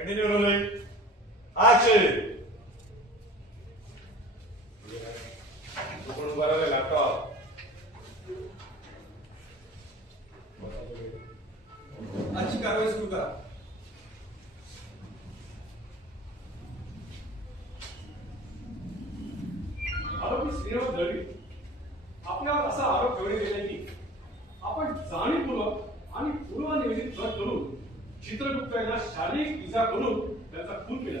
Continue rolling action कोण उभा राहिला लॅपटॉप आजची कारवाई सुरू करा. आरोपी श्रीराम दळवी आपल्यावर असा आरोप ठेवले गेले की आपण जाणीवपूर्वक आणि पूर्वनियोजित कट करून चित्रगुप्त यांना शारीरिक इजा करून त्यांचा खून केला.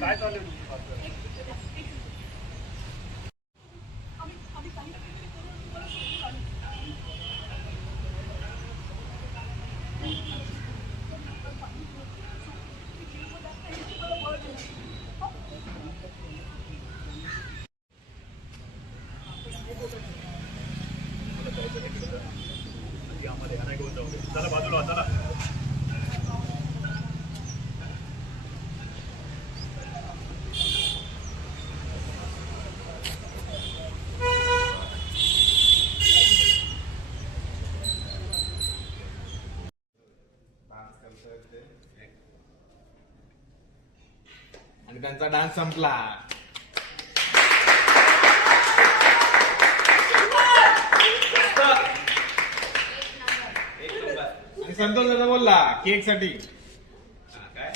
काय चालू चला बाजूला चला आणि त्यांचा डान्स संपला. आणि संतोष दादा बोलला केक साठी काय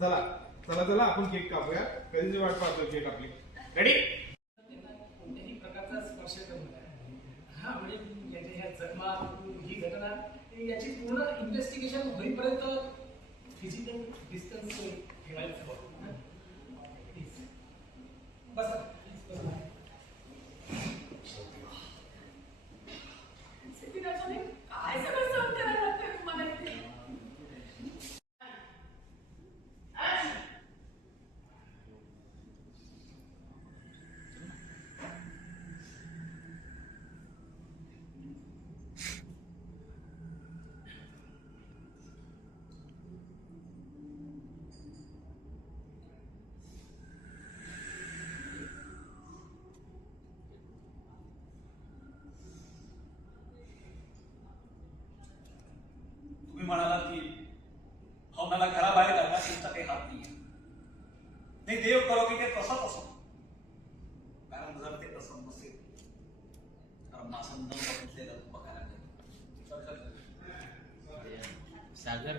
चला चला चला आपण केक कापूया. कधीची वाट पाहतो केक आपली रेडी. कोणत्याही प्रकारचा स्पर्श करू नका. हा म्हणजे याच्या ह्या जन्मा ही घटना याची पूर्ण इन्व्हेस्टिगेशन होईपर्यंत फिजिकल डिस्टन्स ठेवायला हवं. प्लीज बसा, प्लीज बसा. काय सगळं सहन करायला लागतंय तुम्हाला इथे? तुम्ही म्हणाला की भावनाला घराबाहेर काढण्यात तुमचा काही हात नाही. नाही देव करो की ते तसंच असो. कारण जर ते तसं नसेल तर माझं न बघितलेलं बघायला सागर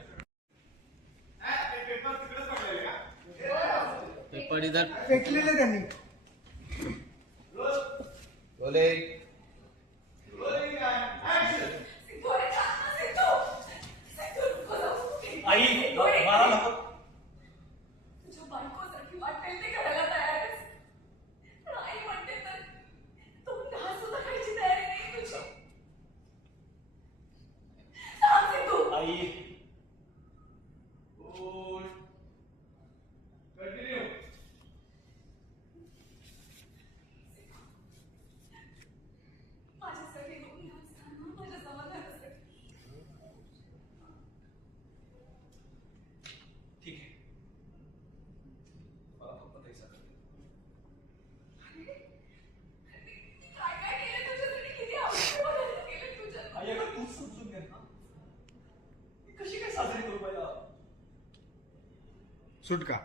पेपर इधर फेकलेले त्यांनी. बोले सिद्धू, अरे थांब ना, सिद्धू. सिद्धू, नको जाऊ. आई मला नको. तुझ्या बायकोसाठी वाटेल ते करायला तयार आहेस. पण आई म्हणते तर तोंडात सुद्धा खायची तयारी नाही तुझी. थांब सिद्धू. आई कंटिन्यू माझ्यासाठी दोन घास खा ना, माझ्या समाधानासाठी. ठीक आहे. मला फक्त पैसा कमी. अरे, मी काय काय केलं तुझ्यासाठी, किती आवडतं मला केलं तुझ्या. आई अगं तूच समजून घे ना. मी कशी काय साजरी करू पाहिजे. सुटका.